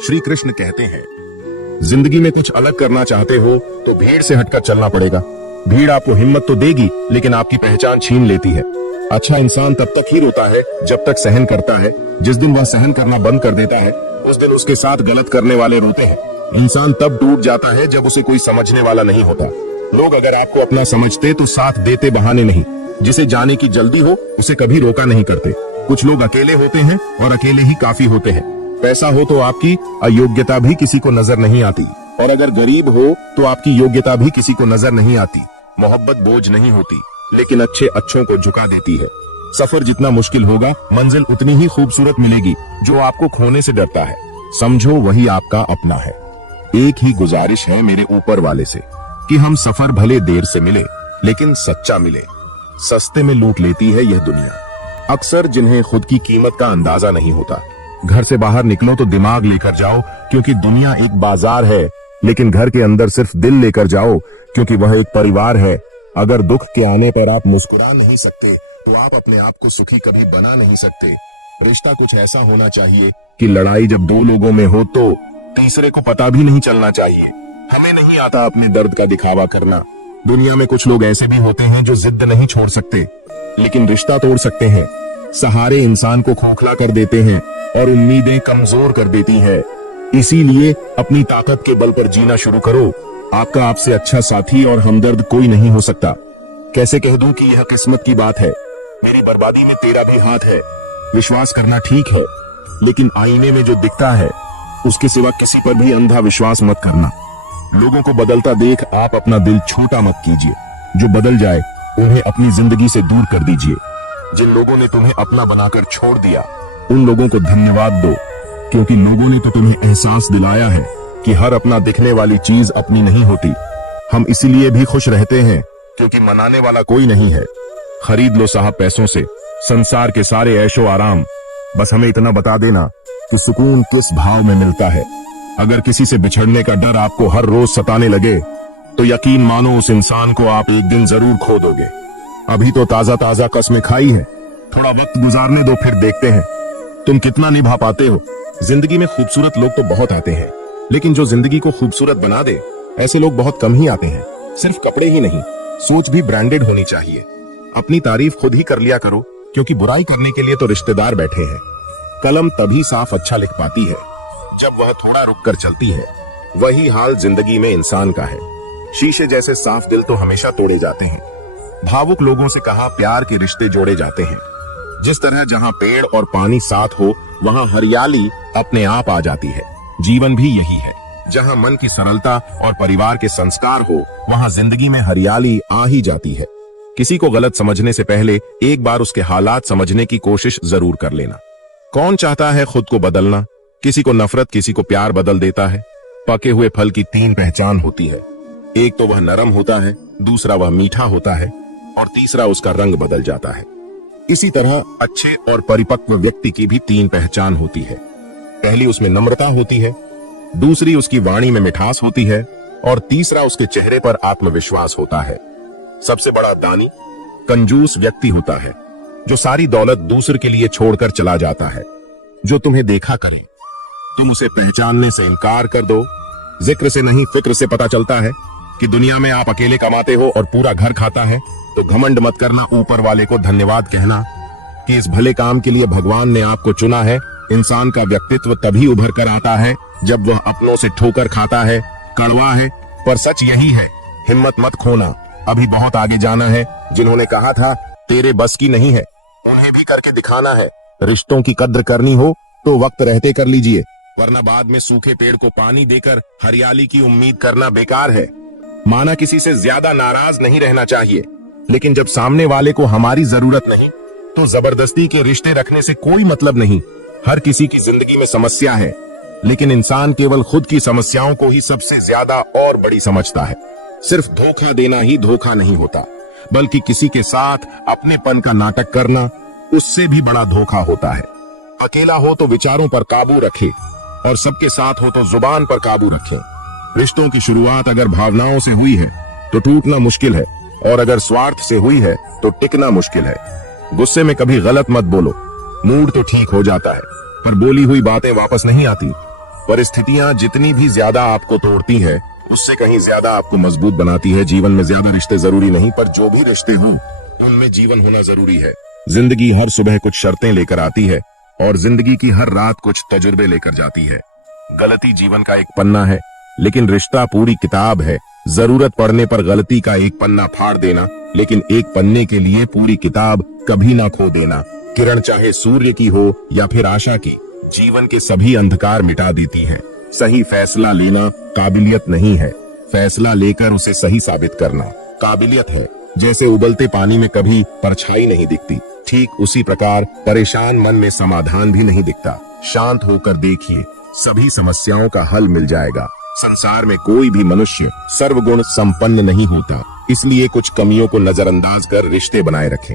श्री कृष्ण कहते हैं, जिंदगी में कुछ अलग करना चाहते हो तो भीड़ से हटकर चलना पड़ेगा। भीड़ आपको हिम्मत तो देगी लेकिन आपकी पहचान छीन लेती है। अच्छा इंसान तब तक ही रोता है जब तक सहन करता है। जिस दिन वह सहन करना बंद कर देता है उस दिन उसके साथ गलत करने वाले रोते हैं। इंसान तब टूट जाता है जब उसे कोई समझने वाला नहीं होता। लोग अगर आपको अपना समझते तो साथ देते, बहाने नहीं। जिसे जाने की जल्दी हो उसे कभी रोका नहीं करते। कुछ लोग अकेले होते हैं और अकेले ही काफी होते हैं। पैसा हो तो आपकी अयोग्यता भी किसी को नजर नहीं आती, और अगर गरीब हो तो आपकी योग्यता भी किसी को नजर नहीं आती। मोहब्बत बोझ नहीं होती लेकिन अच्छे अच्छों को झुका देती है। सफर जितना मुश्किल होगा मंजिल उतनी ही खूबसूरत मिलेगी। जो आपको खोने से डरता है समझो वही आपका अपना है। एक ही गुजारिश है मेरे ऊपर वाले से कि हम सफर भले देर से मिले लेकिन सच्चा मिले। सस्ते में लूट लेती है यह दुनिया। अक्सर जिन्हें खुद की कीमत का अंदाजा नहीं होता। घर से बाहर निकलो तो दिमाग लेकर जाओ क्योंकि दुनिया एक बाजार है, लेकिन घर के अंदर सिर्फ दिल लेकर जाओ क्योंकि वह एक परिवार है। अगर दुख के आने पर आप मुस्कुरा नहीं सकते तो आप अपने आप को सुखी कभी बना नहीं सकते। रिश्ता कुछ ऐसा होना चाहिए कि लड़ाई जब दो लोगों में हो तो तीसरे को पता भी नहीं चलना चाहिए। हमें नहीं आता अपने दर्द का दिखावा करना। दुनिया में कुछ लोग ऐसे भी होते हैं जो जिद नहीं छोड़ सकते लेकिन रिश्ता तोड़ सकते हैं। सहारे इंसान को खोखला कर देते हैं और उम्मीदें कमजोर कर देती है। इसीलिए अपनी ताकत के बल पर जीना शुरू करो। आपका आपसे अच्छा साथी और हमदर्द कोई नहीं हो सकता। कैसे कह दूं कि यह किस्मत की बात है। मेरी बर्बादी में तेरा भी हाथ है। विश्वास करना ठीक है लेकिन आईने में जो दिखता है उसके सिवा किसी पर भी अंधा विश्वास मत करना। लोगों को बदलता देख आप अपना दिल छोटा मत कीजिए। जो बदल जाए उन्हें अपनी जिंदगी से दूर कर दीजिए। जिन लोगों ने तुम्हें अपना बनाकर छोड़ दिया उन लोगों को धन्यवाद दो क्योंकि लोगों ने तो तुम्हें एहसास दिलाया है कि हर अपना दिखने वाली चीज अपनी नहीं होती। हम इसीलिए भी खुश रहते हैं क्योंकि मनाने वाला कोई नहीं है। खरीद लो साहब पैसों से संसार के सारे ऐशो आराम। बस हमें इतना बता देना कि सुकून किस भाव में मिलता है। अगर किसी से बिछड़ने का डर आपको हर रोज सताने लगे तो यकीन मानो उस इंसान को आप एक दिन जरूर खो दोगे। अभी तो ताजा ताजा कस्में खाई है, थोड़ा वक्त गुजारने दो फिर देखते हैं तुम कितना निभा पाते हो। जिंदगी में खूबसूरत लोग तो बहुत आते हैं लेकिन जो जिंदगी को खूबसूरत बना दे ऐसे लोग बहुत कम ही आते हैं। सिर्फ कपड़े ही नहीं, सोच भी ब्रांडेड होनी चाहिए। अपनी तारीफ खुद ही कर लिया करो क्योंकि बुराई करने के लिए तो रिश्तेदार बैठे हैं। कलम तभी साफ अच्छा लिख पाती है जब वह थोड़ा रुक कर चलती है। वही हाल जिंदगी में इंसान का है। शीशे जैसे साफ दिल तो हमेशा तोड़े जाते हैं। भावुक लोगों से कहा प्यार के रिश्ते जोड़े जाते हैं। जिस तरह जहां पेड़ और पानी साथ हो वहां हरियाली अपने आप आ जाती है। जीवन भी यही है। जहां मन की सरलता और परिवार के संस्कार हो वहां जिंदगी में हरियाली आ ही जाती है। किसी को गलत समझने से पहले एक बार उसके हालात समझने की कोशिश जरूर कर लेना। कौन चाहता है खुद को बदलना? किसी को नफरत, किसी को प्यार बदल देता है। पके हुए फल की तीन पहचान होती है। एक तो वह नरम होता है, दूसरा वह मीठा होता है और तीसरा उसका रंग बदल जाता है। इसी तरह अच्छे और परिपक्व व्यक्ति की भी तीन पहचान होती है। पहली उसमें नम्रता होती है, दूसरी उसकी वाणी में मिठास होती है और तीसरा उसके चेहरे पर आत्मविश्वास होता है। सबसे बड़ा दानी कंजूस व्यक्ति होता है जो सारी दौलत दूसरे के लिए छोड़कर चला जाता है। जो तुम्हें देखा करे तुम उसे पहचानने से इनकार कर दो। जिक्र से नहीं फिक्र से पता चलता है कि दुनिया में आप अकेले कमाते हो और पूरा घर खाता है। तो घमंड मत करना, ऊपर वाले को धन्यवाद कहना कि इस भले काम के लिए भगवान ने आपको चुना है। इंसान का व्यक्तित्व तभी उभर कर आता है जब वह अपनों से ठोकर खाता है। कड़वा है पर सच यही है। हिम्मत मत खोना, अभी बहुत आगे जाना है। जिन्होंने कहा था तेरे बस की नहीं है उन्हें भी करके दिखाना है। रिश्तों की कद्र करनी हो तो वक्त रहते कर लीजिए, वरना बाद में सूखे पेड़ को पानी देकर हरियाली की उम्मीद करना बेकार है। माना किसी से ज्यादा नाराज नहीं रहना चाहिए, लेकिन जब सामने वाले को हमारी जरूरत नहीं तो जबरदस्ती के रिश्ते रखने से कोई मतलब नहीं। हर किसी की जिंदगी में समस्या है, लेकिन इंसान केवल खुद की समस्याओं को ही सबसे ज्यादा और बड़ी समझता है। सिर्फ धोखा देना ही धोखा नहीं होता, बल्कि किसी के साथ अपनेपन का नाटक करना उससे भी बड़ा धोखा होता है। अकेला हो तो विचारों पर काबू रखे और सबके साथ हो तो जुबान पर काबू रखे। रिश्तों की शुरुआत अगर भावनाओं से हुई है तो टूटना मुश्किल है, और अगर स्वार्थ से हुई है तो टिकना मुश्किल है। गुस्से में कभी गलत मत बोलो, मूड तो ठीक हो जाता है पर बोली हुई बातें वापस नहीं आती। परिस्थितियां जितनी भी ज्यादा आपको तोड़ती है, उससे कहीं ज्यादा आपको मजबूत बनाती है। जीवन में ज्यादा रिश्ते जरूरी नहीं, पर जो भी रिश्ते हों उनमें जीवन होना जरूरी है। जिंदगी हर सुबह कुछ शर्तें लेकर आती है और जिंदगी की हर रात कुछ तजुर्बे लेकर जाती है। गलती जीवन का एक पन्ना है, लेकिन रिश्ता पूरी किताब है। जरूरत पड़ने पर गलती का एक पन्ना फाड़ देना, लेकिन एक पन्ने के लिए पूरी किताब कभी ना खो देना। किरण चाहे सूर्य की हो या फिर आशा की, जीवन के सभी अंधकार मिटा देती है। सही फैसला लेना काबिलियत नहीं है, फैसला लेकर उसे सही साबित करना काबिलियत है। जैसे उबलते पानी में कभी परछाई नहीं दिखती, ठीक उसी प्रकार परेशान मन में समाधान भी नहीं दिखता। शांत होकर देखिए, सभी समस्याओं का हल मिल जाएगा। संसार में कोई भी मनुष्य सर्वगुण संपन्न नहीं होता, इसलिए कुछ कमियों को नजरअंदाज कर रिश्ते बनाए रखें।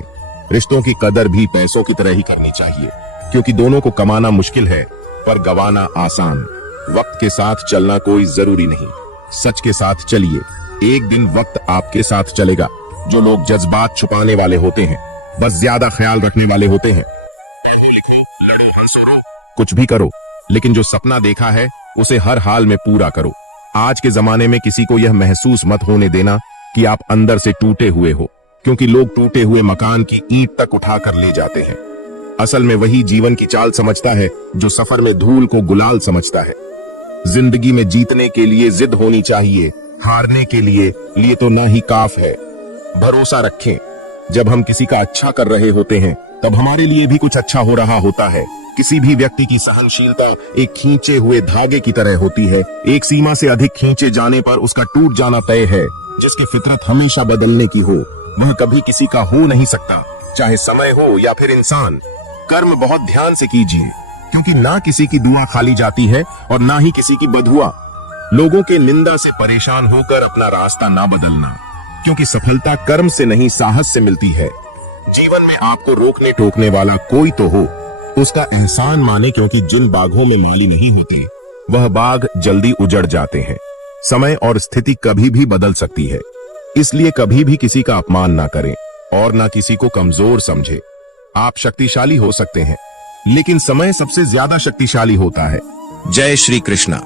रिश्तों की कदर भी पैसों की तरह ही करनी चाहिए, क्योंकि दोनों को कमाना मुश्किल है पर गवाना आसान। वक्त के साथ चलना कोई जरूरी नहीं, सच के साथ चलिए, एक दिन वक्त आपके साथ चलेगा। जो लोग जज्बात छुपाने वाले होते हैं, बस ज्यादा ख्याल रखने वाले होते हैं। पढ़ो लिखो, लड़ो हंसो रो, कुछ भी करो, लेकिन जो सपना देखा है उसे हर हाल में पूरा करो। आज के जमाने में किसी को यह महसूस मत होने देना कि आप अंदर से टूटे हुए हो, क्योंकि लोग टूटे हुए मकान की ईंट तक उठा कर ले जाते हैं। असल में वही जीवन की चाल समझता है जो सफर में धूल को गुलाल समझता है। जिंदगी में जीतने के लिए जिद होनी चाहिए, हारने के लिए तो ना ही काफ है। भरोसा रखें, जब हम किसी का अच्छा कर रहे होते हैं तब हमारे लिए भी कुछ अच्छा हो रहा होता है। किसी भी व्यक्ति की सहनशीलता एक खींचे हुए धागे की तरह होती है। एक सीमा से अधिक खींचे जाने पर उसका टूट जाना तय है। जिसकी फितरत हमेशा बदलने की हो, वह कभी किसी का हो नहीं सकता, चाहे समय हो या फिर इंसान। कर्म बहुत ध्यान से कीजिए, क्योंकि ना किसी की दुआ खाली जाती है और ना ही किसी की बदुआ। लोगों के निंदा से परेशान होकर अपना रास्ता ना बदलना, क्योंकि सफलता कर्म से नहीं साहस से मिलती है। जीवन में आपको रोकने टोकने वाला कोई तो हो, उसका एहसान माने, क्योंकि जिन बागों में माली नहीं होते वह बाग जल्दी उजड़ जाते हैं। समय और स्थिति कभी भी बदल सकती है, इसलिए कभी भी किसी का अपमान ना करें और ना किसी को कमजोर समझे। आप शक्तिशाली हो सकते हैं, लेकिन समय सबसे ज्यादा शक्तिशाली होता है। जय श्री कृष्णा।